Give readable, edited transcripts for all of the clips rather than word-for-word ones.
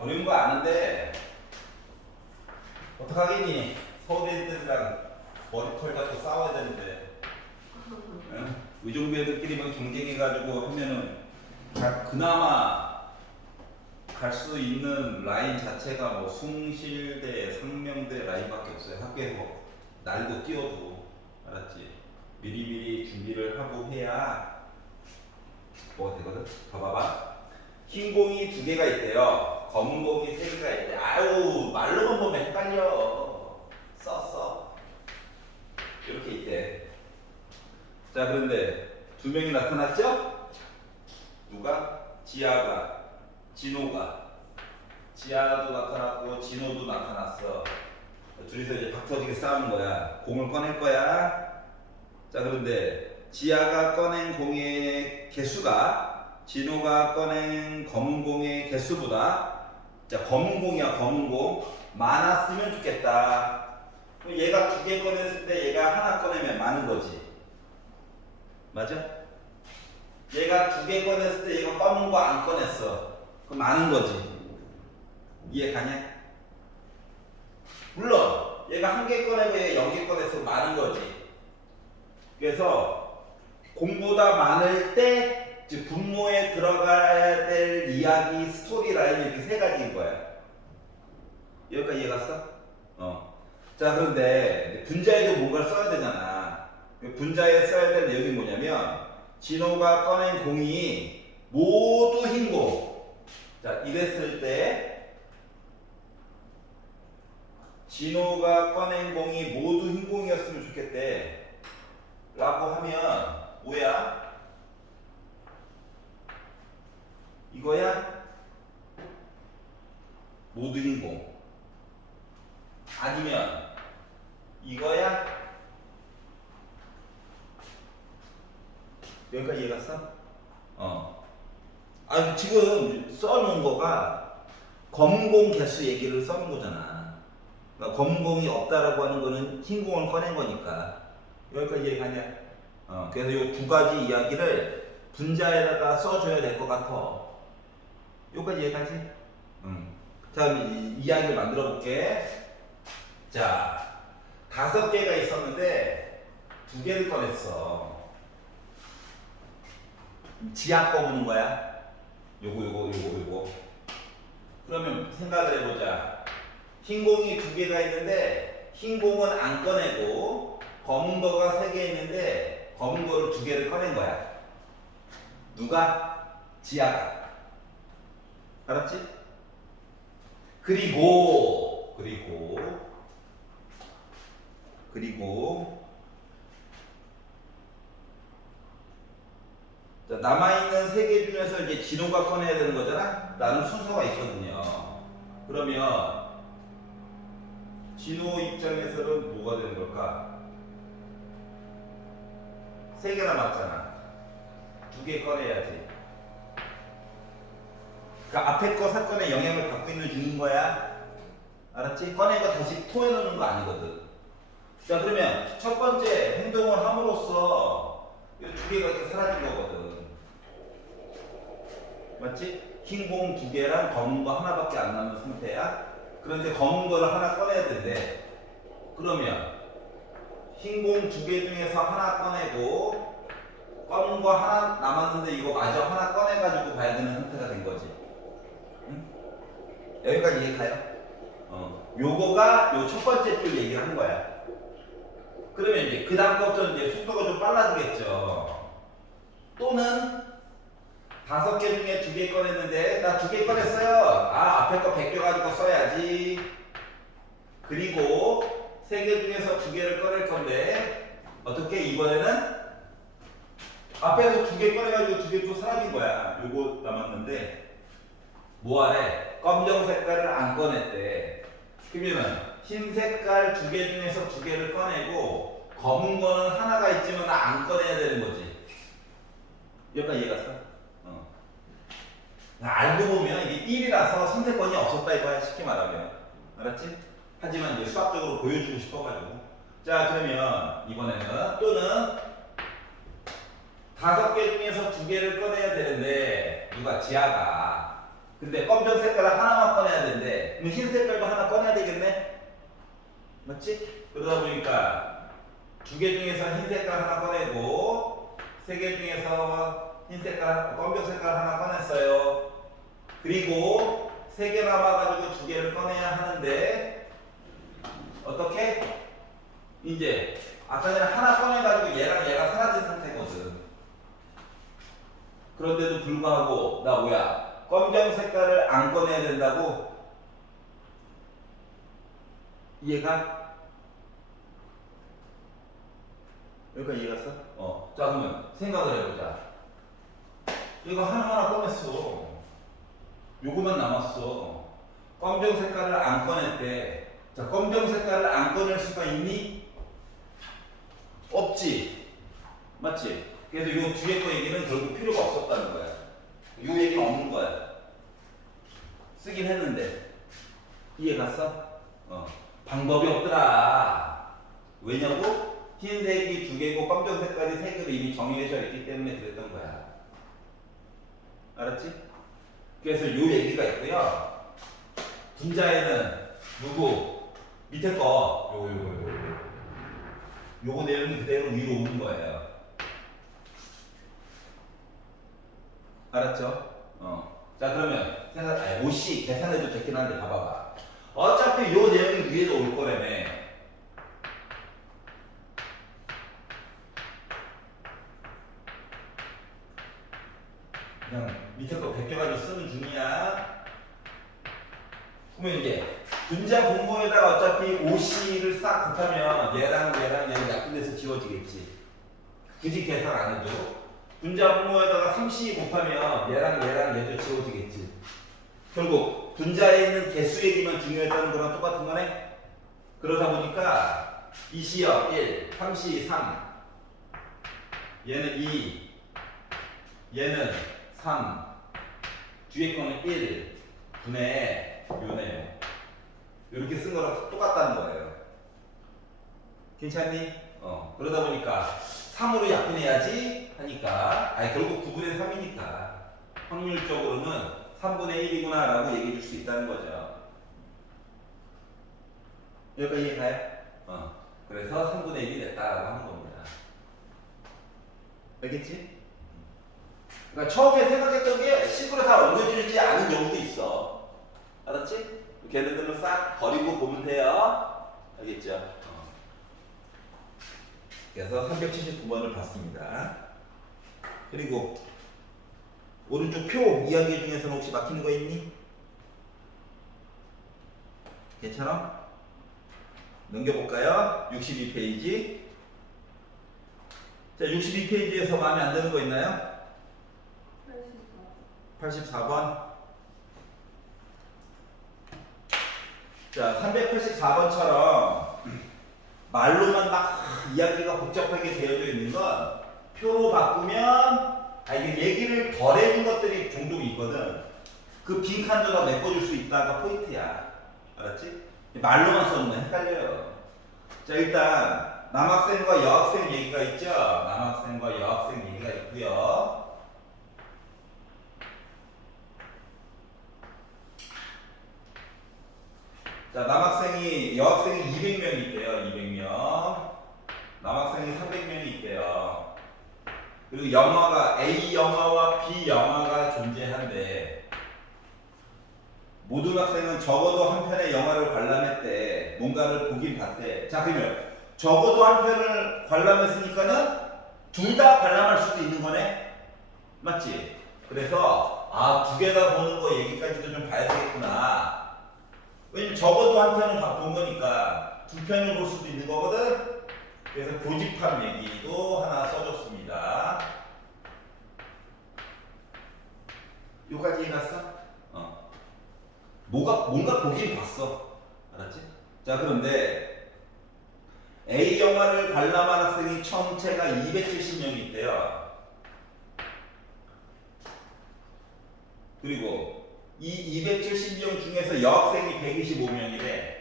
어려운 거 아는데 어떡하겠니? 서울대 애들이랑 머리털 잡고 싸워야 되는데 응? 의정부 애들끼리만 경쟁해가지고 하면은 그나마 갈 수 있는 라인 자체가 뭐 숭실대, 상명대 라인밖에 없어요. 학교에서 날고 뛰어도. 알았지? 미리미리 준비를 하고 해야 뭐가 되거든? 봐봐봐. 흰 공이 2개가 있대요. 검은 공이 3개가 있대. 아유, 말로만 보면 헷갈려. 써. 이렇게 있대. 자, 그런데 2명이 나타났죠? 누가? 지아가, 진호가. 지아도 나타났고 진호도 나타났어. 둘이서 이제 박터지게 싸우는 거야. 공을 꺼낼 거야. 자, 그런데 지아가 꺼낸 공의 개수가 진호가 꺼낸 검은 공의 개수보다, 자, 검은 공이야, 검은 공. 많았으면 좋겠다. 그럼 얘가 2개 꺼냈을 때 얘가 하나 꺼내면 많은 거지. 맞아? 얘가 2개 꺼냈을 때 얘가 검은 거 안 꺼냈어. 그럼 많은 거지. 이해 가냐? 물론 얘가 1개 꺼내고 얘가 0개 꺼냈으면 많은 거지. 그래서 공보다 많을 때, 즉 분모에 들어가야 될 이야기 스토리 라인이 이렇게 3가지인 거야. 여기까지 이해 갔어? 자, 그런데 분자에도 뭔가를 써야 되잖아. 분자에 써야 될 내용이 뭐냐면 진호가 꺼낸 공이 모두 흰 공. 자, 이랬을 때 진호가 꺼낸 공이 모두 흰 공이었으면 좋겠대 라고 하면 뭐야? 이거야? 모두 흰 공. 아니면 이거야? 여기까지 이해 갔어? 아니, 지금 써놓은 거가 검은 공 개수 얘기를 써놓은 거잖아. 그러니까 검은 공이 없다라고 하는 거는 흰 공을 꺼낸 거니까. 여기까지 이해 가냐? 그래서 이 2가지 이야기를 분자에다가 써줘야 될 것 같아. 여기까지 이해 가지? 자, 이야기를 만들어 볼게. 자, 5개가 있었는데 2개를 꺼냈어. 지하 거 보는 거야. 요거. 그러면 생각을 해보자. 흰 공이 2개가 있는데 흰 공은 안 꺼내고 검은 거가 3개 있는데 검은 거를 2개를 꺼낸 거야. 누가? 지하가. 알았지? 그리고 자, 남아있는 3개 중에서 이제 진호가 꺼내야 되는 거잖아? 나는 순서가 있거든요. 그러면 진호 입장에서는 뭐가 되는 걸까? 3개 남았잖아. 2개 꺼내야지. 그러니까 앞에 거 사건에 영향을 받고 있는 중인 거야. 알았지? 꺼낸 거 다시 토해놓는 거 아니거든. 자, 그러면 첫 번째 행동을 함으로써 이 2개가 이렇게 사라진 거거든. 맞지? 흰 공 2개랑 검은 거 하나밖에 안 남은 상태야. 그런데 검은 거를 하나 꺼내야 된대. 그러면 흰 공 2개 중에서 하나 꺼내고 검은 거 하나 남았는데 이거 마저 하나 꺼내가지고 봐야 되는 상태가 된 거지. 응? 여기까지 이해 가요? 요거가 요 첫 번째 줄 얘기를 한 거야. 그러면 이제 그 다음 거부터 이제 속도가 좀 빨라지겠죠. 또는 5개 중에 2개 꺼냈는데 나 2개 꺼냈어요. 아, 앞에 거 100개 가지고 써야지. 그리고 3개 중에서 2개를 꺼낼 건데 어떻게 이번에는 앞에서 2개 꺼내가지고 2개 또 사라진 거야. 요거 남았는데 뭐하래? 검정 색깔을 안 꺼냈대. 그러면 흰 색깔 2개 중에서 2개를 꺼내고 검은 거는 하나가 있지만 안 꺼내야 되는 거지. 여기까지 이해 갔어? 알고 보면 이게 1이라서 선택권이 없었다 이거야, 쉽게 말하면. 알았지? 하지만 이제 수학적으로 보여주고 싶어가지고. 자, 그러면 이번에는 또는 5개 중에서 2개를 꺼내야 되는데 누가? 지아가 근데 검정 색깔을 하나만 꺼내야 되는데 그럼 흰 색깔도 하나 꺼내야 되겠네? 맞지? 그러다 보니까 두 개 중에서 흰 색깔 하나 꺼내고 세 개 중에서 흰 색깔, 검정 색깔 하나 꺼냈어요. 그리고 세 개 남아가지고 두 개를 꺼내야 하는데 어떻게? 이제 아까 전에 하나 꺼내가지고 얘랑 얘가 사라진 상태거든. 그런데도 불구하고 나 뭐야? 검정 색깔을 안 꺼내야 된다고? 이해가? 여기까지 이해갔어? 자 그러면 생각을 해보자. 이거 하나하나 꺼냈어. 요거만 남았어. 검정 색깔을 안 꺼냈대. 자, 검정 색깔을 안 꺼낼 수가 있니? 없지. 맞지? 그래서 요 뒤에 거 얘기는 결국 필요가 없었다는 거야. 요 얘기는 없는 거야. 쓰긴 했는데. 이해 갔어? 방법이 없더라. 왜냐고? 흰색이 두 개고 검정 색깔이 세 개로 이미 정의되어 있기 때문에 그랬던 거야. 알았지? 그래서 요 얘기가 있고요. 분자에는 누구? 밑에 거 요거 내용이 그대로 위로 오는 거예요. 알았죠? 자 그러면 OC 계산해도 됐긴 한데 봐봐봐. 어차피 요 내용이 위에도 올 거라며. 그냥 밑에 거 베껴가지고 쓰는 중이야. 그러면 이제 분자 분모에다가 어차피 OC를 싹 곱하면 얘랑 약분돼서 지워지겠지. 굳이 계산 안 해도. 분자 분모에다가 3C 곱하면 얘랑 얘도 지워지겠지. 결국 분자에 있는 개수 얘기만 중요했다는 거랑 똑같은 거네. 그러다 보니까 2C역 1, 3C 3, 얘는 2, 얘는 3, 뒤에 거는 1, 분의 요네요. 이렇게 쓴 거랑 똑같다는 거예요. 괜찮니? 그러다 보니까 3으로 약분해야지 하니까 결국 9분의 3이니까 확률적으로는 3분의 1이구나 라고 얘기해 줄 수 있다는 거죠. 여기까지 이해가요? 그래서 3분의 1이 됐다라고 하는 겁니다. 알겠지? 그러니까 처음에 생각했던 게 식으로 다 옮겨지지 않은 경우도 있어. 알았지? 걔네들은 싹 버리고 보면 돼요. 알겠죠? 그래서 379번을 봤습니다. 그리고 오른쪽 표 이야기 중에서는 혹시 막히는 거 있니? 괜찮아? 넘겨볼까요? 62페이지. 자, 62페이지에서 마음에 안 드는 거 있나요? 84번. 자, 384번처럼 말로만 막 이야기가 복잡하게 되어져 있는 건 표로 바꾸면 이게 얘기를 덜 해준 것들이 종종 있거든. 그 빈칸도 다 메꿔줄 수 있다가 포인트야. 알았지? 말로만 써놓으면 헷갈려요. 자, 일단 남학생과 여학생 얘기가 있죠. 남학생과 여학생 얘기가 있고요. 자, 남학생이 여학생이 200명이 있대요. 200명. 남학생이 300명이 있대요. 그리고 영화가 A 영화와 B 영화가 존재한대. 모든 학생은 적어도 한 편의 영화를 관람했대. 뭔가를 보긴 봤대. 자, 그러면 적어도 한 편을 관람했으니까는 둘 다 관람할 수도 있는 거네. 맞지? 그래서 두 개 다 보는 거 얘기까지도 좀 봐야 되겠구나. 왜냐면 적어도 한 편을 본 거니까 두 편을 볼 수도 있는 거거든. 그래서 교집합 얘기도 하나 써줬습니다. 요까지 해놨어? 뭔가 보긴 봤어. 알았지? 자, 그런데 A 영화를 관람한 학생이 전체가 270명이 있대요. 그리고 이 270명 중에서 여학생이 125명이래.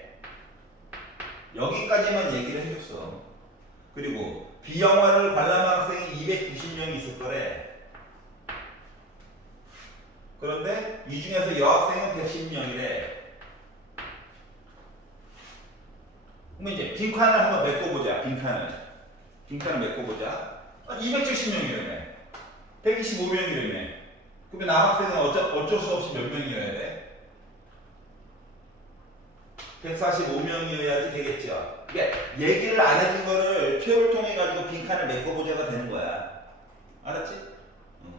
여기까지만 얘기를 해줬어. 그리고 B 영화를 관람한 학생이 290명이 있을 거래. 그런데 이 중에서 여학생은 110명이래. 그럼 이제 빈칸을 한번 메꿔보자. 빈칸을 메꿔보자. 270명이라며. 125명이라며. 그러면 남학생은 어쩔 수 없이 몇 명이어야 돼? 145명이어야지 되겠죠. 이게 얘기를 안 해준 거를 표를 통해 가지고 빈칸을 메꿔보자가 되는 거야. 알았지? 응.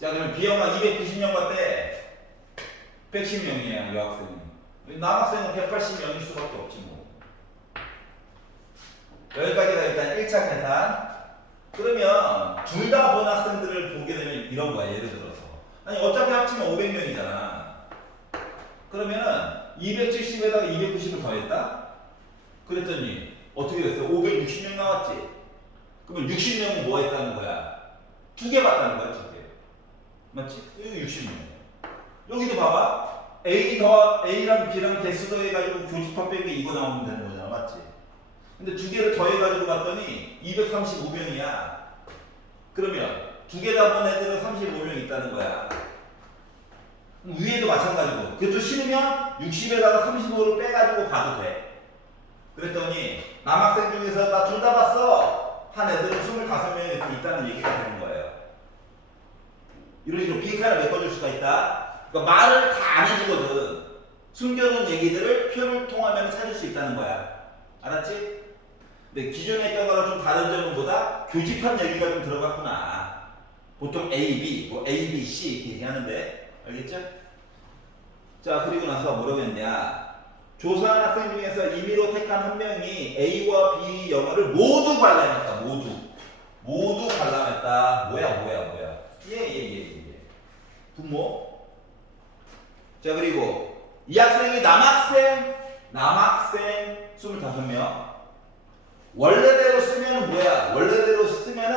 자, 그럼 B형아 290명 같대. 110명이야, 여학생은. 남학생은 180명일 수밖에 없지 뭐. 여기까지가 일단 1차 계산. 그러면 둘 다 본 학생들을 보게 되면 이런 거야. 예를 들어서 아니 어차피 합치면 500명이잖아. 그러면은 270에다가 290을 더했다? 그랬더니 어떻게 됐어? 560명 나왔지? 그러면 60명은 뭐 했다는 거야? 두 개 봤다는 거야, 두 개. 맞지? 여기 60명. 여기도 봐봐. A랑 B랑 개수 더해가지고 교집합 뺀 게 이거 나오면 되는 거잖아. 맞지? 근데 두 개를 더해가지고 봤더니 235명이야. 그러면 두 개 다 본 애들은 35명 있다는 거야. 위에도 마찬가지고. 그것도 싫으면 60에다가 35를 빼가지고 봐도 돼. 그랬더니 남학생 중에서 나 둘 다 봤어 한 애들은 25명이 이렇게 있다는 얘기가 되는 거예요. 이런 식으로 빈칸을 메꿔줄 수가 있다. 그러니까 말을 다 안 해주거든. 숨겨놓은 얘기들을 표를 통하면 찾을 수 있다는 거야. 알았지? 근데 기존에 있던 거랑 좀 다른 점은 뭐다? 교집합 얘기가 좀 들어갔구나. 보통 A, B, 뭐 A, B, C 이렇게 얘기하는데 알겠죠? 자, 그리고 나서 뭐라고 했냐? 조사한 학생 중에서 임의로 택한 한 명이 A와 B 영어를 모두 관람했다. 모두 관람했다. 뭐야? 예. 부모. 자, 그리고 이 학생이 남학생 25명. 원래대로 쓰면은 뭐야? 원래대로 쓰면은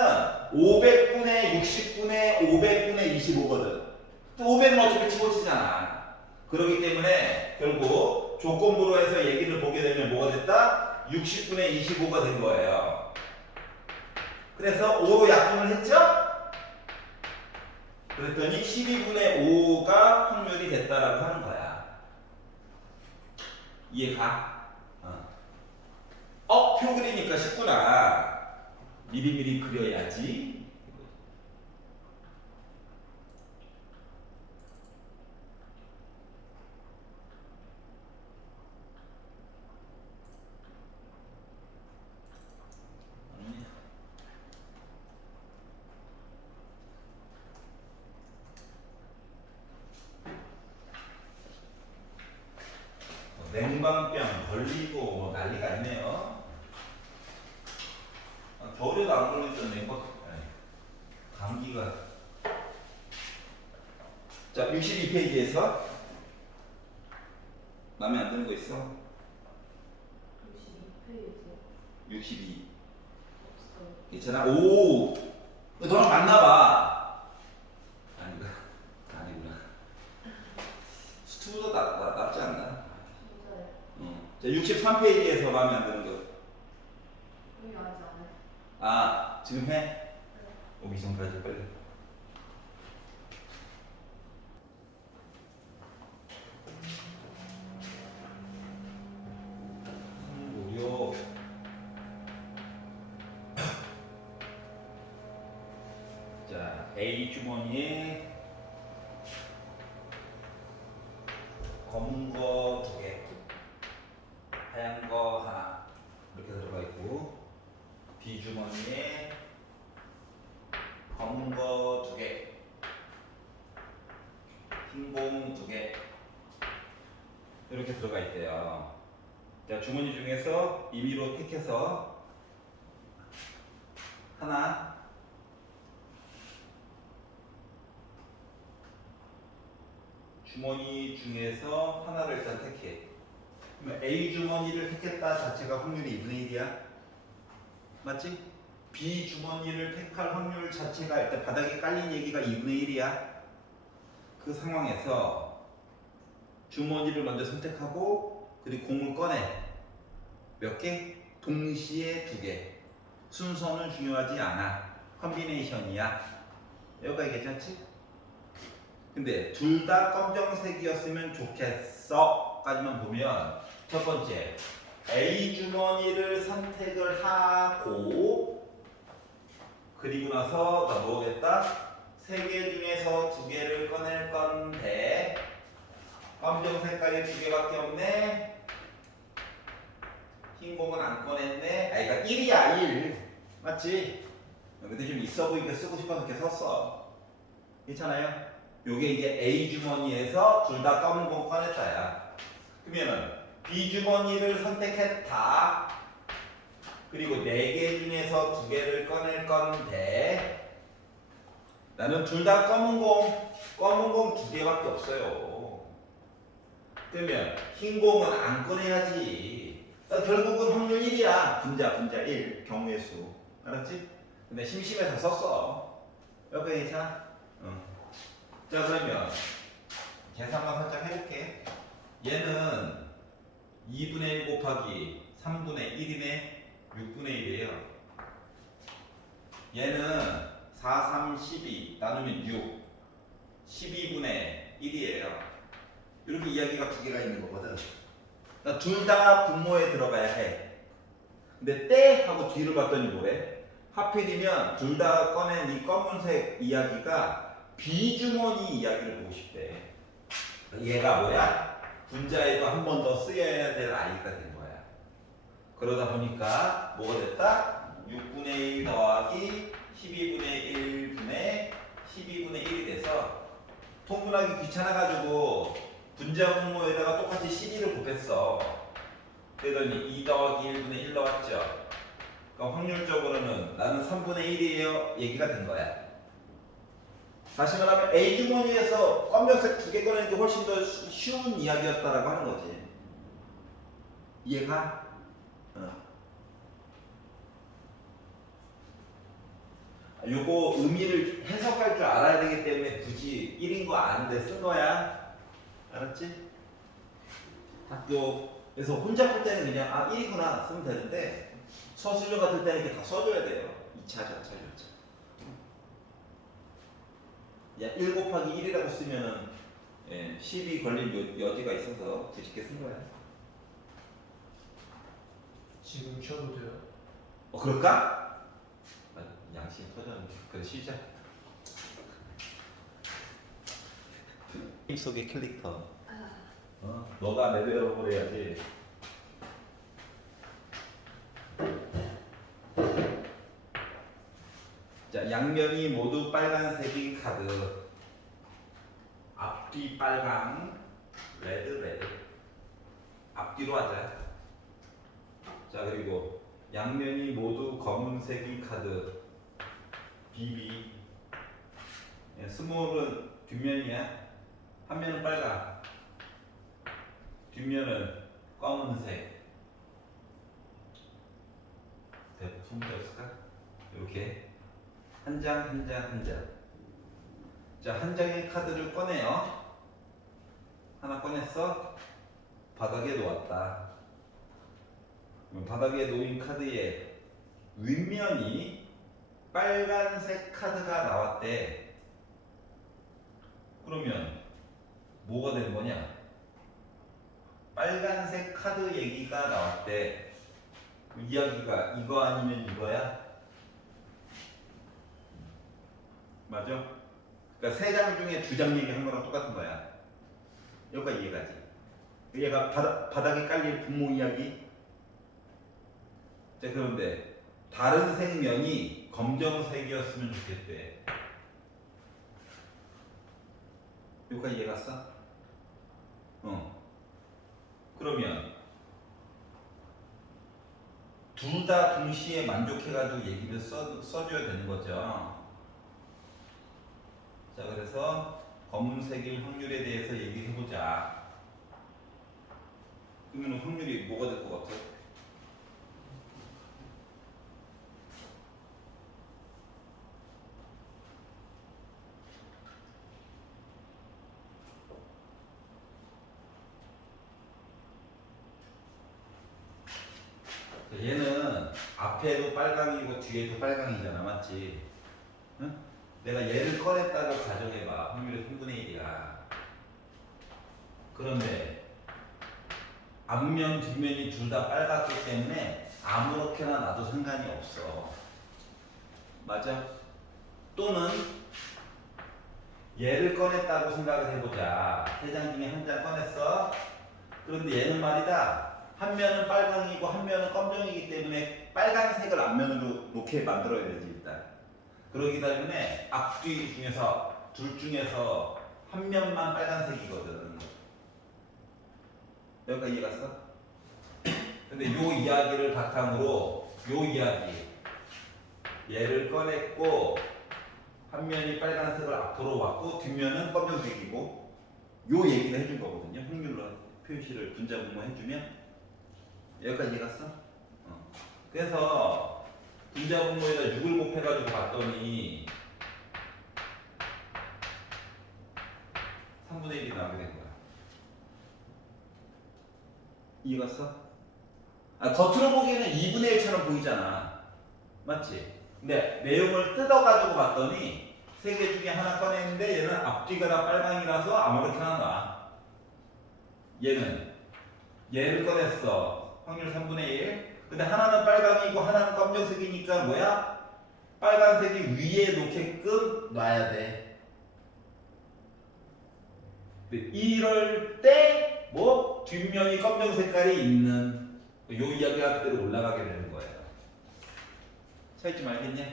500분의 60분의 500분의 25거든. 또 500은 어차피 집어치잖아. 그렇기 때문에 결국 조건부로 해서 얘기를 보게 되면 뭐가 됐다? 60분의 25가 된 거예요. 그래서 5로 약분을 했죠? 그랬더니 12분의 5가 확률이 됐다라고 하는 거야. 이해가? 표 그리니까 쉽구나. 미리미리 그려야지. 냉방병 걸리고 난리가 있네요. 겨울에도 안 걸렸던 냉방 감기가. 자, 62페이지에서 마음에 안 드는 거 있어? 62페이지 62. 없어요. 괜찮아? 오! 너랑 맞나봐. 아니구나. 수트보다 낫지 않나? 진짜요? 자, 63페이지에서 마음에 안 드는 거. 여기 아직 안 해. 아, 지금 해? 네. 오기 전까지 빨리. 무료. 자, A 주머니에 검은 거 2개, 하얀 거 하나 이렇게 들어가 있고, B 주머니에 검은 거 2개, 흰 공 2개 이렇게 들어가 있대요. 자, 주머니 중에서 임의로 택해서 하나, 주머니 중에서 하나를 일단 택해. 그러면 A 주머니를 택했다 자체가 확률이 2분의 1이야. 맞지? B 주머니를 택할 확률 자체가 일단 바닥에 깔린 얘기가 2분의 1이야. 그 상황에서 주머니를 먼저 선택하고 그리고 공을 꺼내. 몇 개? 동시에 2개. 순서는 중요하지 않아. 컨비네이션이야. 여기까지 괜찮지? 근데 둘 다 검정색이었으면 좋겠어 까지만 보면 첫 번째 A 주머니를 선택을 하고 그리고 나서 나 뭐겠다? 세 개 중에서 두 개를 꺼낼 건데 검정 색깔이 두 개밖에 없네. 흰 공은 안 꺼냈네. 아, 그러니까 1이야 1. 맞지? 근데 좀 있어 보이게 쓰고 싶어서 이렇게 썼어. 괜찮아요? 요게 이제 A 주머니에서 둘 다 검은 공 꺼냈다야. 그러면은 B 주머니를 선택했다. 그리고 네 개 중에서 두 개를 꺼낼 건데 나는 둘 다 검은 공 두 개밖에 없어요. 그러면 흰 공은 안 꺼내야지. 결국은 확률 1이야. 분자 1 경우의 수. 알았지? 근데 심심해서 썼어. 여기까지 괜찮아? 응. 자 그러면 계산만 살짝 해볼게. 얘는 2분의 1 곱하기 3분의 1이네 6분의 1이에요. 얘는 4, 3, 12 나누면 6 12분의 1이에요. 이렇게 이야기가 두 개가 있는 거거든. 그러니까 둘 다 분모에 들어가야 해. 근데 때 하고 뒤를 봤더니 뭐래? 하필이면 둘 다 꺼낸 이 검은색 이야기가 비주머니 이야기를 보고 싶대. 얘가 뭐야? 분자에도 한 번 더 쓰여야 될 아이가 된 거야. 그러다 보니까 뭐가 됐다? 6분의 1 더하기 12분의 1분의 12분의 1이 돼서 통분하기 귀찮아가지고 분자 분모에다가 똑같이 12를 곱했어. 그러더니 2 더하기 1분의 1 나왔죠. 그럼 확률적으로는 나는 3분의 1이에요. 얘기가 된 거야. 다시 말하면 A 주머니에서 검정색 두 개 꺼내는 게 훨씬 더 쉬운 이야기였다라고 하는 거지. 이해가? 요거 의미를 해석할 줄 알아야 되기 때문에 굳이 1인 거 아는데 쓴 거야. 알았지? 학교에서 혼자 풀 때는 그냥 1이구나 쓰면 되는데 서술료 같을 때는 이렇게 다 써줘야 돼요. 2차, 4차, 6차. 야, 1 곱하기 1이라고 쓰면은 10이 걸릴 여지가 있어서 굳이 이렇게 쓴 거야. 지금 쉬어도 돼요? 그럴까? 양심 터졌는데. 그래, 쉬자. 힘속의 캐릭터. 너가 레벨업을 해야지. 자, 양면이 모두 빨간색인 카드. 앞뒤 빨강, 레드. 앞뒤로 하자. 자, 그리고 양면이 모두 검은색인 카드. BB. 스몰은 뒷면이야. 한 면은 빨강. 뒷면은 검은색. 대충 숨겼을까? 이렇게 한 장. 자, 한 장의 카드를 꺼내요. 하나 꺼냈어. 바닥에 놓았다. 바닥에 놓인 카드의 윗면이 빨간색 카드가 나왔대. 그러면 뭐가 되는 거냐? 빨간색 카드 얘기가 나왔대. 이야기가 이거 아니면 이거야? 맞아? 그러니까 세 장 중에 두 장 얘기한 거랑 똑같은 거야. 여기까지 이해가지? 얘가 바닥에 깔릴 분모 이야기. 자, 그런데 다른 색면이 검정색이었으면 좋겠대. 여기까지 이해갔어? 그러면 둘 다 동시에 만족해가지고 얘기를 써줘야 되는 거죠. 자, 그래서 검은색일 확률에 대해서 얘기해보자. 그러면 확률이 뭐가 될 것 같아? 얘는 앞에도 빨강이고 뒤에도 빨강이잖아, 맞지? 응? 내가 얘를 꺼냈다고 가정해봐. 확률이 3분의 1이야. 그런데 앞면, 뒷면이 둘 다 빨갛기 때문에 아무렇게나 놔도 상관이 없어. 맞아? 또는 얘를 꺼냈다고 생각을 해보자. 세 장 중에 한 장 꺼냈어. 그런데 얘는 말이다. 한 면은 빨강이고 한 면은 검정이기 때문에 빨간색을 앞면으로 놓게 만들어야 되지 일단. 그러기 때문에 앞뒤 중에서 둘 중에서 한 면만 빨간색이거든. 여기까지 이해 갔어? 근데 요 이야기를 바탕으로 요 이야기 얘를 꺼냈고 한 면이 빨간색을 앞으로 왔고 뒷면은 검정색이고 요 얘기를 해준 거거든요. 확률로 표시를 분자분모 해주면 여기까지 이해 갔어? 그래서 분자분모에다 6을 곱해가지고 봤더니 3분의 1이 나오게 된 거야. 이해 갔어? 아, 겉으로 보기에는 2분의 1처럼 보이잖아. 맞지? 근데 내용을 뜯어가지고 봤더니 세 개 중에 하나 꺼냈는데 얘는 앞뒤가 다 빨강이라서 아무렇게나 놔. 얘를 꺼냈어. 확률 3분의 1. 근데 하나는 빨강이고 하나는 검정색이니까 뭐야? 빨간색이 위에 놓게끔 놔야 돼. 이럴 때 뭐 뒷면이 검정 색깔이 있는 요 이야기가 그대로 올라가게 되는 거예요. 차이점 알겠냐?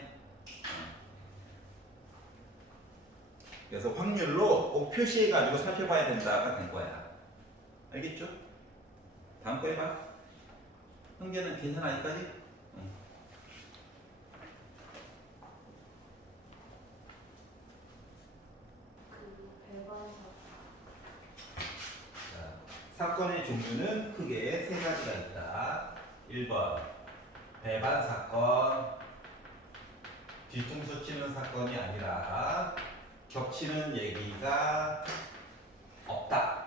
그래서 확률로 꼭 표시해가지고 살펴봐야 된다가 된 거야. 알겠죠? 다음 거 해봐. 형제는 괜찮아 여기까지? 그 배반사. 사건의 종류는 크게 세 가지가 있다. 1번 배반 사건, 뒤통수 치는 사건이 아니라 겹치는 얘기가 없다.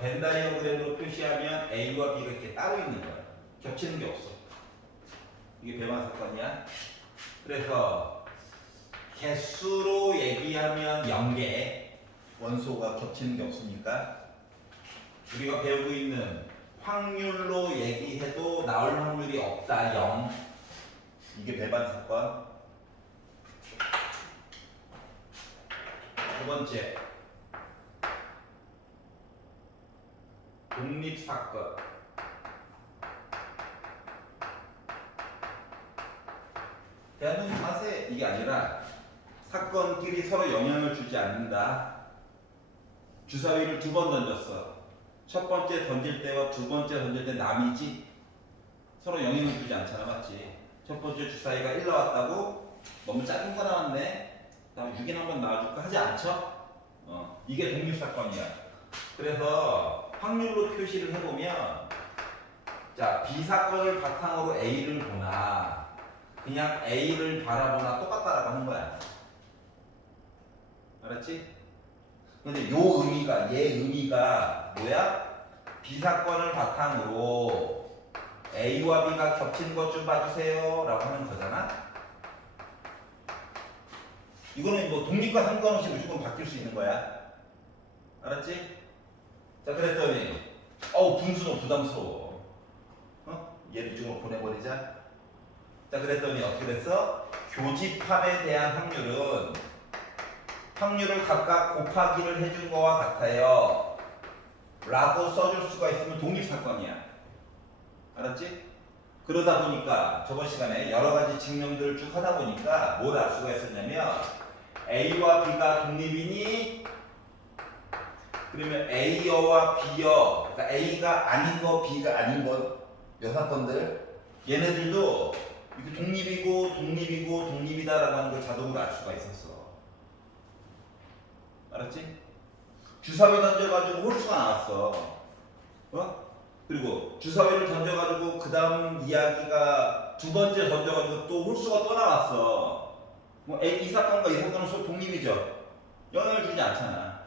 벤 다이어그램으로 표시하면 A와 B가 이렇게 따로 있는 거야. 겹치는 게 없어. 이게 배반 사건이야. 그래서 개수로 얘기하면 0개, 원소가 겹치는 게 없으니까 우리가 배우고 있는 확률로 얘기해도 나올 확률이 없다 0. 이게 배반 사건. 두 번째 독립 사건. 대한민국 맛에 이게 아니라 사건끼리 서로 영향을 주지 않는다. 주사위를 2번 던졌어. 첫 번째 던질 때와 두 번째 던질 때 남이지 서로 영향을 주지 않잖아. 맞지? 첫 번째 주사위가 1 나왔다고 너무 작은 거 나왔네 다음 6인 한번 나와줄까 하지 않죠? 이게 독립사건이야. 그래서 확률로 표시를 해보면 자 B사건을 바탕으로 A를 보나 그냥 A를 바라보나 똑같다라고 하는 거야. 알았지? 근데 요 의미가 얘 의미가 뭐야? B사건을 바탕으로 A와 B가 겹치는 것 좀 봐주세요 라고 하는 거잖아. 이거는 뭐 독립과 상관없이 무조건 바뀔 수 있는 거야. 알았지? 자 그랬더니 분수는 부담스러워. 얘를 이쪽으로 보내버리자. 자 그랬더니 어떻게 됐어? 교집합에 대한 확률을 각각 곱하기를 해준 거와 같아요 라고 써줄 수가 있으면 독립사건이야. 알았지? 그러다 보니까 저번 시간에 여러 가지 증명들을 쭉 하다 보니까 뭘 알 수가 있었냐면 A와 B가 독립이니 그러면 A여와 B여 그러니까 A가 아닌 거 B가 아닌 거 요 사건들 얘네들도 이게 독립이다라고 하는 걸 자동으로 알 수가 있었어. 알았지? 주사위 던져가지고 홀수가 나왔어. 그리고 주사위를 던져가지고 그 다음 이야기가 두 번째 던져가지고 또 홀수가 또 나왔어. 이 사건과 이 사건은 서로 독립이죠. 영향을 주지 않잖아.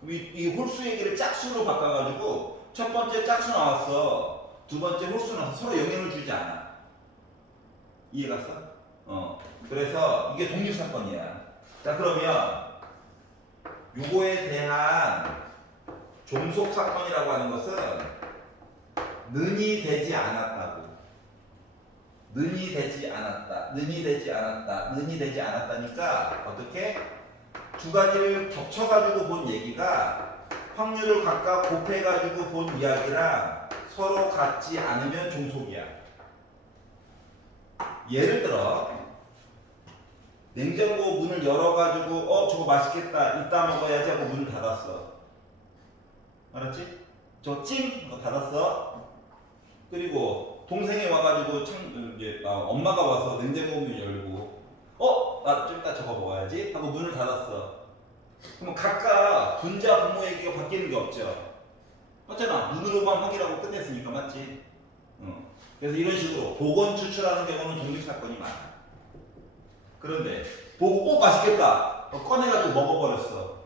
그럼 이 홀수 얘기를 짝수로 바꿔가지고 첫 번째 짝수 나왔어. 두 번째 홀수 나와서 서로 영향을 주지 않아. 이해 갔어? 그래서 이게 독립사건이야. 자, 그러면 요거에 대한 종속사건이라고 하는 것은 는이 되지 않았다고. 는이 되지 않았다. 는이 되지 않았다. 는이 되지 않았다니까 어떻게? 두 가지를 겹쳐가지고 본 얘기가 확률을 각각 곱해가지고 본 이야기랑 서로 같지 않으면 종속이야. 예를 들어 냉장고 문을 열어가지고 저거 맛있겠다 이따 먹어야지 하고 문을 닫았어. 알았지? 저 찜! 닫았어. 그리고 동생이 와가지고 엄마가 와서 냉장고 문을 열고 나 좀 이따 저거 먹어야지 하고 문을 닫았어. 그럼 각각 분자 부모 얘기가 바뀌는 게 없죠. 맞잖아. 눈으로만 확인하고 끝냈으니까. 맞지? 그래서 이런 식으로 복원 추출하는 경우는 독립사건이 많아. 그런데 보고 맛있겠다 꺼내가지고 먹어버렸어.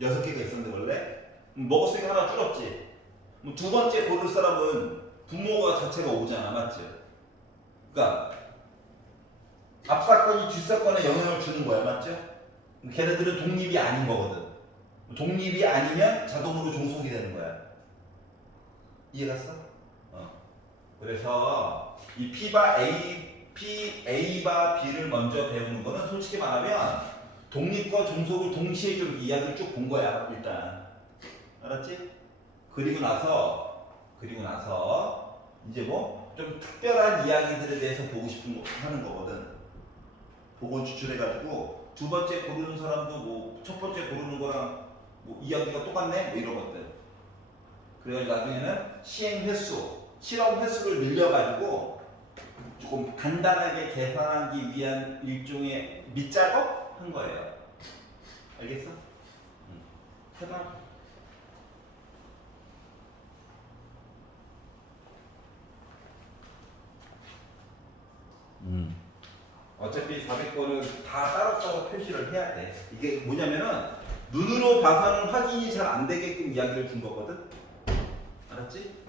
6개가 있었는데 원래 먹었으니까 하나 줄었지. 두 번째 고를 사람은 부모가 자체가 오잖아. 맞지? 그러니까 앞사건이 뒷사건에 영향을 주는 거야. 맞죠? 걔네들은 독립이 아닌 거거든. 독립이 아니면 자동으로 종속이 되는 거야. 이해갔어? 그래서 이 P바 A바 B를 먼저 배우는 거는 솔직히 말하면 독립과 종속을 동시에 좀 이야기를 쭉 본 거야. 일단 알았지? 그리고 나서 이제 뭐 좀 특별한 이야기들에 대해서 보고 싶은 거 하는 거거든. 복원 추출해가지고 두 번째 고르는 사람도 뭐 첫 번째 고르는 거랑 뭐 이야기가 똑같네? 뭐 이런 것들. 그래가지고 나중에는 실험 횟수를 늘려가지고 조금 간단하게 계산하기 위한 일종의 밑작업 한 거예요. 알겠어? 해봐. 어차피 400번은 다 따로따로 표시를 해야 돼. 이게 뭐냐면은 눈으로 봐서는 확인이 잘 안 되게끔 이야기를 준 거거든. 알았지?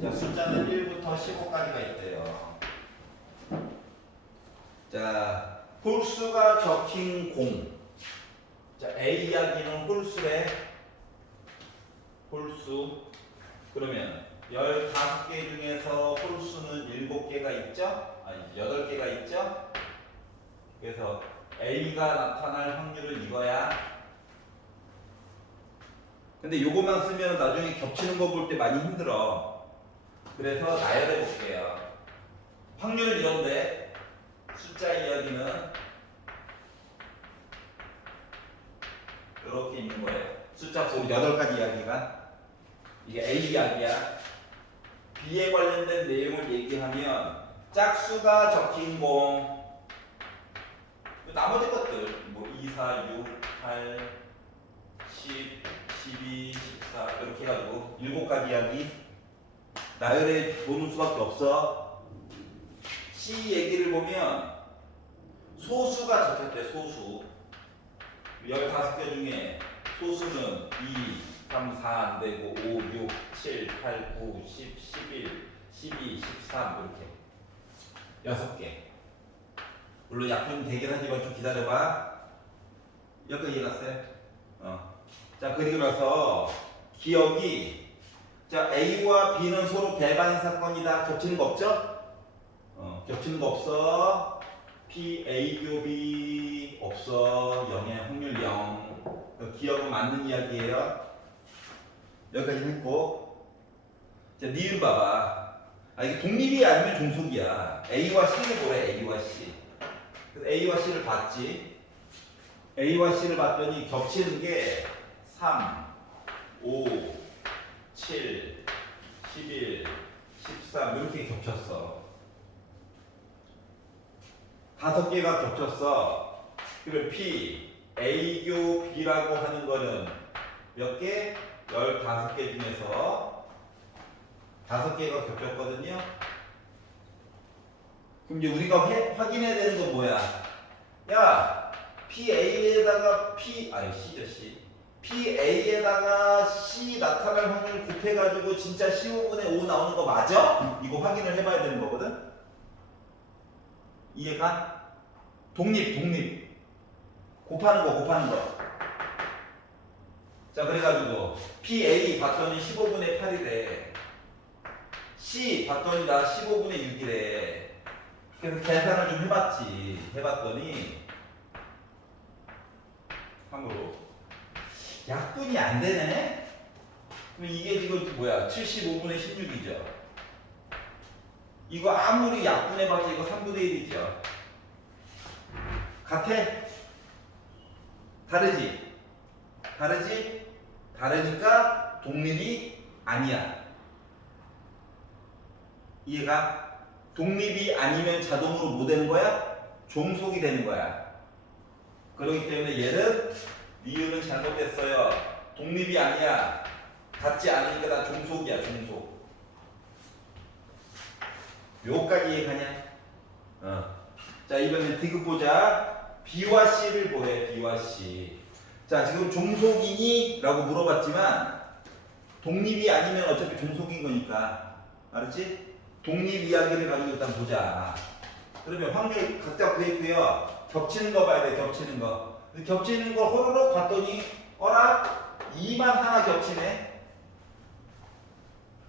자, 숫자는 1부터 15까지가 있대요. 자, 홀수가 적힌 공. 자, A 이야기는 홀수래. 홀수. 그러면 15개 중에서 홀수는 7개가 있죠? 아니, 8개가 있죠? 그래서 A가 나타날 확률은 이거야. 근데 요거만 쓰면 나중에 겹치는 거 볼 때 많이 힘들어. 그래서 나열해 볼게요. 확률은 이런데 숫자 이야기는 이렇게 있는 거예요. 숫자 8가지 이야기가. 이게 A 이야기야. B에 관련된 내용을 얘기하면 짝수가 적힌 공. 나머지 것들 뭐 2, 4, 6, 8, 10, 12, 14 이렇게 해가지고 7가지 이야기 나열해 보는 수밖에 없어. C 얘기를 보면 소수가 적혔대. 소수 15개 중에 소수는 2, 3, 4 안 되고 5, 6, 7, 8, 9, 10, 11, 12, 13 이렇게 6개. 물론 약분 되긴 하지만 좀 기다려봐. 여기까지 이해갔어요? 자, 그리고 나서 기억이 자, A와 B는 서로 배반 사건이다. 겹치는 거 없죠? 겹치는 거 없어. P, A, 교 B 없어. 0의 확률 0. 기억은 맞는 이야기예요. 여기까지 했고. 자, 니은 봐봐. 이게 독립이 아니면 종속이야. A와 C를 보래. A와 C. 그래서 A와 C를 봤지. A와 C를 봤더니 겹치는 게 3, 5, 7, 11, 13 이렇게 겹쳤어. 5개가 겹쳤어. 그럼 P, A교 B라고 하는 거는 몇 개? 15개 중에서 5개가 겹쳤거든요. 그럼 이제 우리가 확인해야 되는 건 뭐야? 야, PA에다가 C죠, C. PA에다가 C 나타날 확률 곱해가지고 진짜 15분의 5 나오는 거 맞아? 이거 확인을 해봐야 되는 거거든? 이해가? 독립. 곱하는 거. 자, 그래가지고 PA 봤더니 15분의 8이래. C 봤더니 나 15분의 6이래. 그래서 계산을 좀 해봤더니 함으로 약분이 안 되네? 그럼 이게 지금 뭐야? 75분의 16이죠. 이거 아무리 약분해봤자 이거 3분의 1이죠. 같아? 다르지? 다르니까 독립이 아니야. 이해가? 독립이 아니면 자동으로 뭐 되는 거야? 종속이 되는 거야. 그렇기 때문에 얘는 니은은 잘못됐어요. 독립이 아니야. 같지 않으니까 나 종속이야, 종속. 요까지 이해가냐? 자, 이번엔 디귿 보자. B와 C를 보래, B와 C. 자, 지금 종속이니? 라고 물어봤지만 독립이 아니면 어차피 종속인 거니까. 알았지? 독립 이야기를 가지고 일단 보자. 그러면 확률 각자 구했고요. 겹치는 거 봐야 돼, 겹치는 거. 겹치는 거 호로록 봤더니 어라? 2만 하나 겹치네.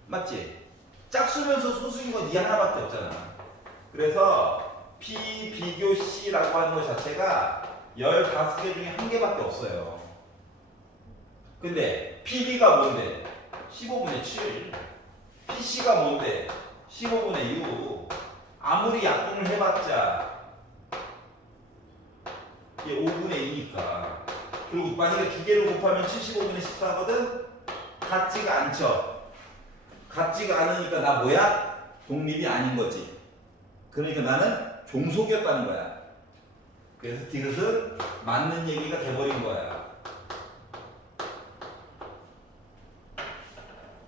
맞지? 짝수면서 소수인 건 2 하나밖에 없잖아. 그래서 P 비교 C라고 하는 것 자체가 15개 중에 1개밖에 없어요. 근데 PB가 뭔데? 15분의 7. PC가 뭔데? 15분의 6. 아무리 약분을 해봤자 이게 5분의 2니까. 그리고 만약에 두 개를 곱하면 75분의 14거든? 같지가 않죠. 같지가 않으니까 나 뭐야? 독립이 아닌 거지. 그러니까 나는 종속이었다는 거야. 그래서 디귿은 맞는 얘기가 돼버린 거야.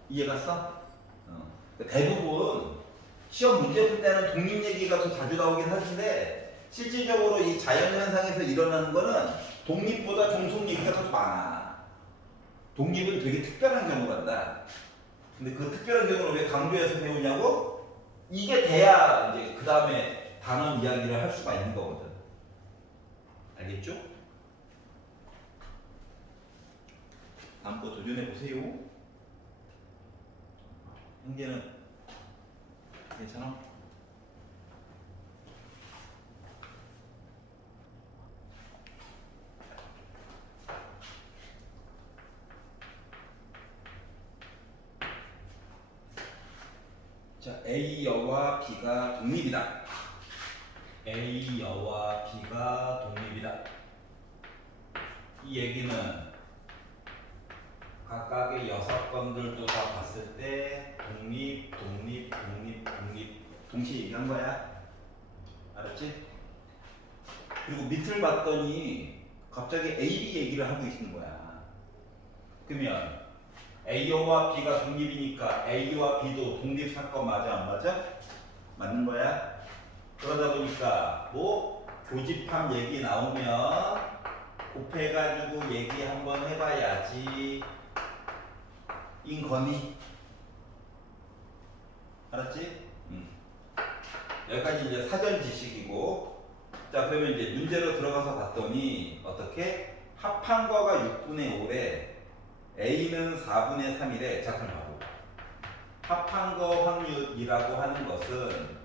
이해갔어? 대부분 시험 문제 풀 때는 독립 얘기가 더 자주 나오긴 하는데 실질적으로 이 자연현상에서 일어나는 거는 독립보다 종속 얘기가 더 많아. 독립은 되게 특별한 경우란다. 근데 그 특별한 경우를 왜 강조해서 배우냐고? 이게 돼야 이제 그 다음에 단원 이야기를 할 수가 있는 거거든. 알겠죠? 다음 거 도전해 보세요. 현재는 괜찮아? 자, A여와 B가 독립이다. A여와 B가 독립이다. 이 얘기는 각각의 6건들도 다 봤을 때 독립 동시에 얘기한 거야. 알았지? 그리고 밑을 봤더니 갑자기 A, B 얘기를 하고 있는 거야. 그러면 A와 B가 독립이니까 A와 B도 독립 사건 맞아 안 맞아? 맞는 거야. 그러다 보니까 뭐 교집합 얘기 나오면 곱해가지고 얘기 한번 해봐야지. 인거니? 알았지? 여기까지 이제 사전 지식이고, 자 그러면 이제 문제로 들어가서 봤더니 어떻게 합한 거가 6분의 5래. A는 4분의 3이래. 자, 그럼 봐보. 합한 거 확률이라고 하는 것은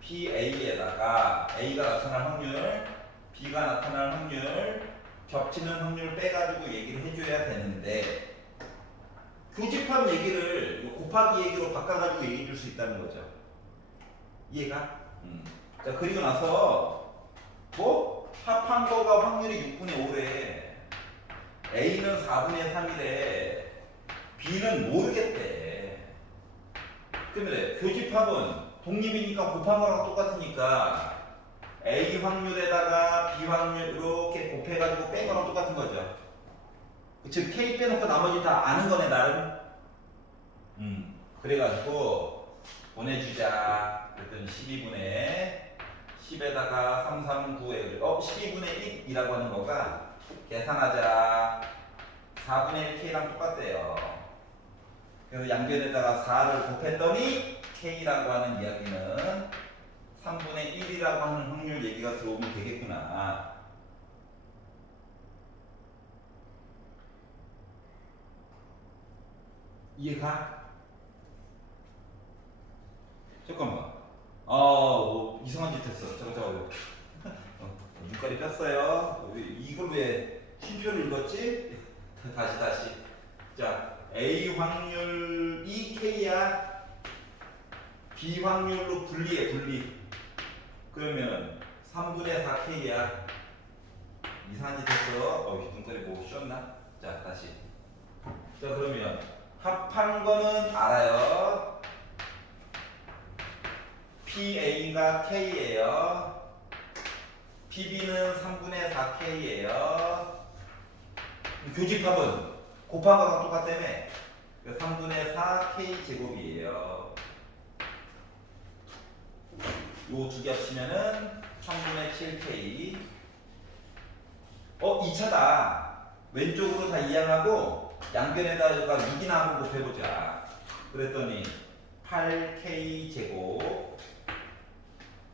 PA에다가 A가 나타날 확률, B가 나타날 확률, 겹치는 확률 빼가지고 얘기를 해줘야 되는데 교집합 얘기를 곱하기 얘기로 바꿔가지고 얘기해 줄 수 있다는 거죠. 이해가? 자, 그리고 나서 뭐? 합한 거가 확률이 6분의 5래. A는 4분의 3이래. B는 모르겠대. 그러면 교집합은 독립이니까 곱한 거랑 똑같으니까 A 확률에다가 B 확률 이렇게 곱해가지고 뺀 거랑 똑같은 거죠. 즉 K 빼놓고 나머지 다 아는 거네 나름. 그래가지고 보내주자. 그랬더니 12분의 10에다가 339에 12분의 1이라고 하는 거가 계산하자. 4분의 1 K랑 똑같대요. 그래서 양변에다가 4를 곱했더니 K라고 하는 이야기는 3분의 1이라고 하는 확률 얘기가 들어오면 되겠구나. 이해가? 잠깐만. 이상한 짓 했어. 잠깐. 눈깔이 꼈어요. 이걸 왜 쉼표를 읽었지? 다시. 자, A 확률 K야. B 확률로 분리. 그러면 3분의 4K야. 이상한 짓 했어. 눈깔이 뭐 쉬었나? 자, 다시. 자, 그러면 합한 거는 알아요. PA가 K예요. PB는 3분의 4K예요. 교집합은 곱한 거랑 똑같다며. 3분의 4K 제곱이에요. 요 두 개 합치면은 3분의 7K. 2차다. 왼쪽으로 다 이항하고 양변에다가 6이나 한번 곱해보자. 그랬더니 8K 제곱.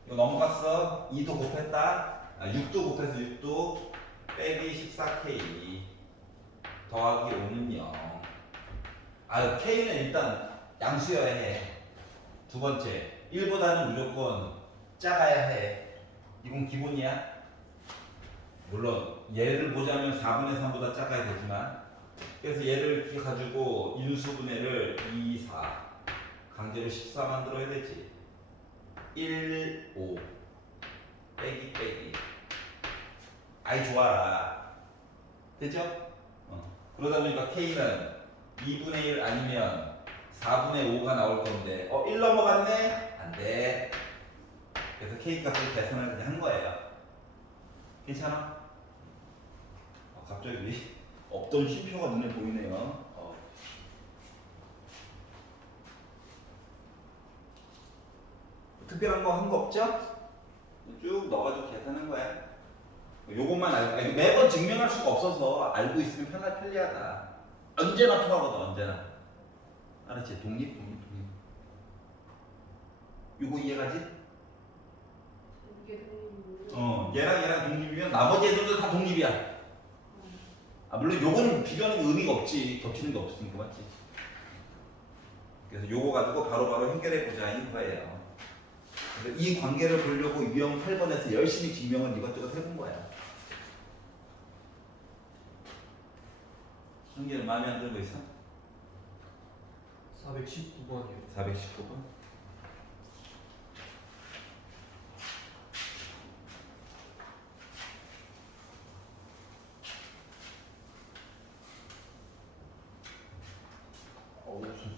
이거 넘어갔어. 2도 곱했다. 6도 곱해서 6도 빼기 14K 더하기 5는 0. K는 일단 양수여야 해. 두 번째, 1보다는 무조건 작아야 해. 이건 기본이야. 물론 얘를 보자면 4분의 3보다 작아야 되지만, 그래서 얘를 가지고 인수분해를 2, 4 강제로 14 만들어야 되지. 1, 5 빼기 아이 좋아라. 되죠? 그러다 보니까 K는 2분의 1 아니면 4분의 5가 나올 건데 1 넘어갔네? 안 돼. 그래서 K 값을 계산을 그냥 한 거예요. 괜찮아? 갑자기 없던 쉼표가 눈에 보이네요. 특별한 거 한 거 없죠? 쭉 넣어가지고 계산한 거야. 요것만 알고, 매번 증명할 수가 없어서 알고 있으면 편리하다. 언제나 통하거든, 언제나. 알았지? 독립. 요거 이해가지? 이게 독립이에요? 얘랑 독립이면 나머지 애들도 다 독립이야. 물론 요거는 비교하는 의미가 없지. 겹치는 게 없으니까, 맞지? 그래서 요거 가지고 바로바로 해결해보자, 이거예요. 이 관계를 보려고 유형 8번에서 열심히 증명을 이것저것 해본 거야. 한개는 마음에 안 들고 있어? 419번이요. 419번? 무슨 소리야?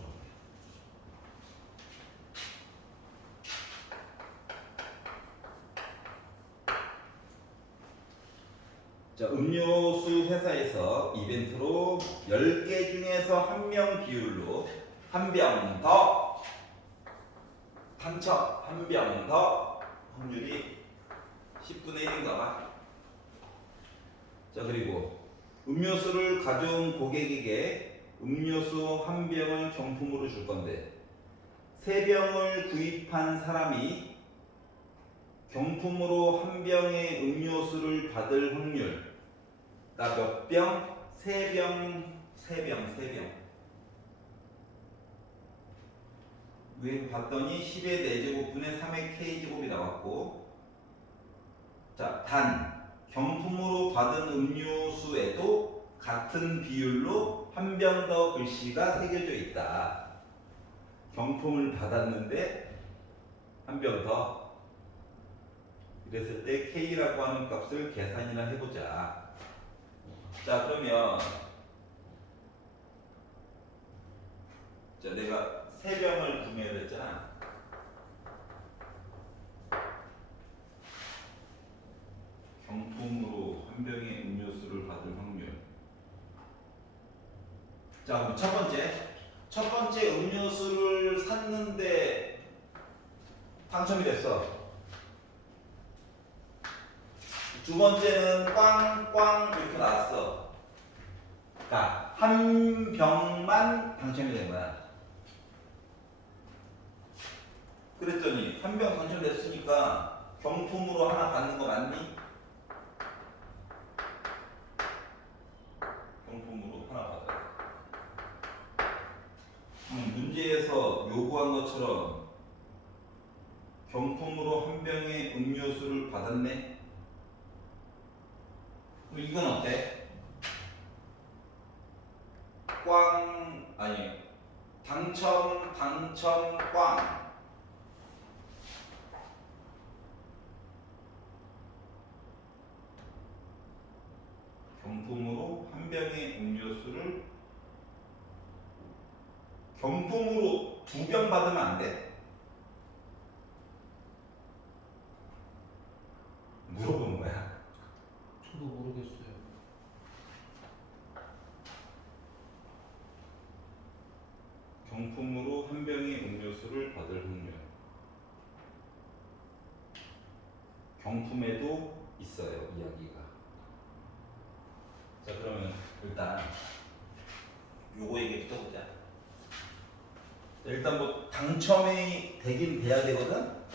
자, 음료수 회사에서 이벤트로 10개 중에서 1명 비율로 한 병 더 당첨, 한 병 더 확률이 10분의 1인가 봐. 자, 그리고 음료수를 가져온 고객에게 음료수 한 병을 경품으로 줄 건데 3병을 구입한 사람이 경품으로 한 병의 음료수를 받을 확률, 그러니까 몇 병? 3병. 위에 봤더니 10의 4제곱분의 3의 K제곱이 나왔고, 자, 단 경품으로 받은 음료수에도 같은 비율로 한 병 더 글씨가 새겨져 있다. 경품을 받았는데 한 병 더. 이랬을 때 K라고 하는 값을 계산이나 해보자. 자, 그러면 자, 내가 3병을 구매해야 됐잖아. 경품으로 한 병의 음료수를 받을 확률. 자, 그럼 첫 번째 음료수를 샀는데 당첨이 됐어. 두 번째는 꽝꽝 이렇게 나왔어. 자, 한 병만 당첨이 된 거야. 그랬더니 한 병 당첨됐으니까 경품으로 하나 받는 거 맞니? 경품으로 하나 받아. 문제에서 요구한 것처럼 경품으로 한 병의 음료수를 받았네. 그럼 이건 어때? 꽝 아니 당첨 꽝. 경품으로 한 병의 음료수를 경품으로 2병 받으면 안 돼? 물어보는 거야. 저도 모르겠어요. 경품으로 한 병의 음료수를 받을 확률. 경품에도 있어요, 이야기가. 자, 그러면 일단 요거 얘기부터 보자. 일단 뭐 당첨이 되긴 돼야 되거든.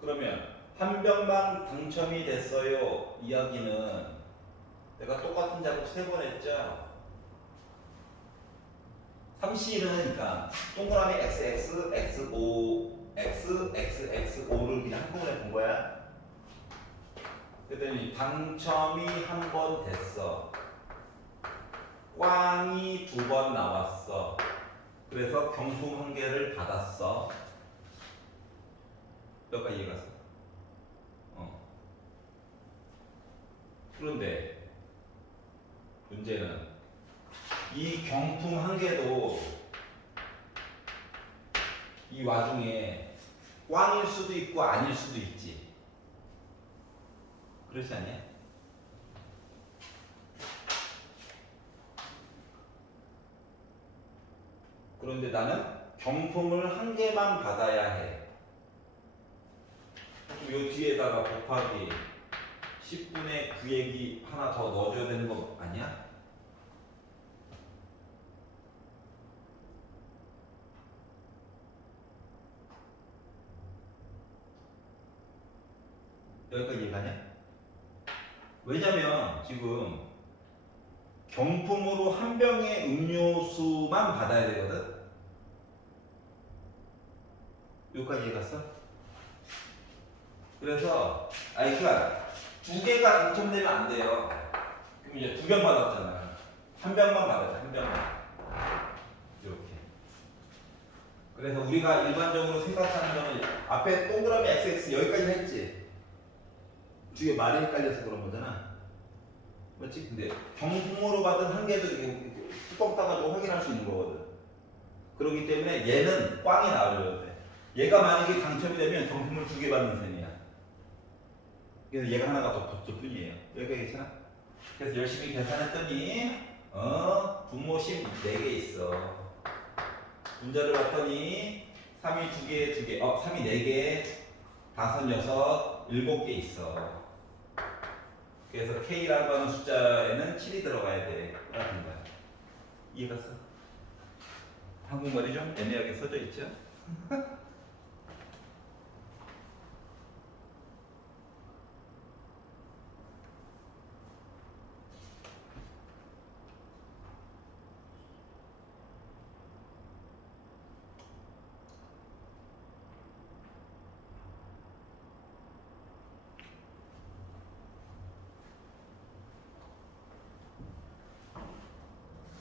그러면 한 병만 당첨이 됐어요. 이야기는 내가 똑같은 작업 3번 했죠. 3C는 그러니까 동그라미 XX, XO, X, XXO를 그냥 한꺼번에 본 거야. 그랬더니 당첨이 한 번 됐어. 꽝이 2번 나왔어. 그래서 경품 1개를 받았어. 여기까지 이해갔어? 그런데 문제는 이 경품 1개도 이 와중에 꽝일 수도 있고 아닐 수도 있지. 그렇지 않냐? 그런데 나는 경품을 1개만 받아야 해. 그럼 요 뒤에다가 곱하기 10분의 9얘기 하나 더 넣어줘야 되는 거 아니야? 여기까지 이해가냐? 왜냐면 지금 경품으로 한 병의 음료수만 받아야 되거든? 여기까지 이해갔어? 그래서 그러니까 2개가 당첨되면 안 돼요. 그럼 이제 2병 받았잖아. 한 병만 받았어. 한 병만. 이렇게. 그래서 우리가 일반적으로 생각하는 거는 앞에 동그라미 XX 여기까지 했지. 뒤에 말이 헷갈려서 그런 거잖아. 맞지? 근데 경품으로 받은 1개도 이렇게 뚜껑 따가지고 확인할 수 있는 거거든. 그렇기 때문에 얘는 꽝이 나와줘야 돼. 얘가 만약에 당첨이 되면 경품을 2개 받는 셈이야. 그래서 얘가 하나가 더 붙을 뿐이에요. 여기가 괜찮아? 그래서 열심히 계산했더니 분모심 4개 있어. 문자를 봤더니 3이 2개, 3이 4개, 5, 6, 7개 있어. 그래서 K라고 하는 숫자에는 7이 들어가야 돼. 라는 거야. 이해갔어? 한국말이 좀 애매하게 써져 있죠?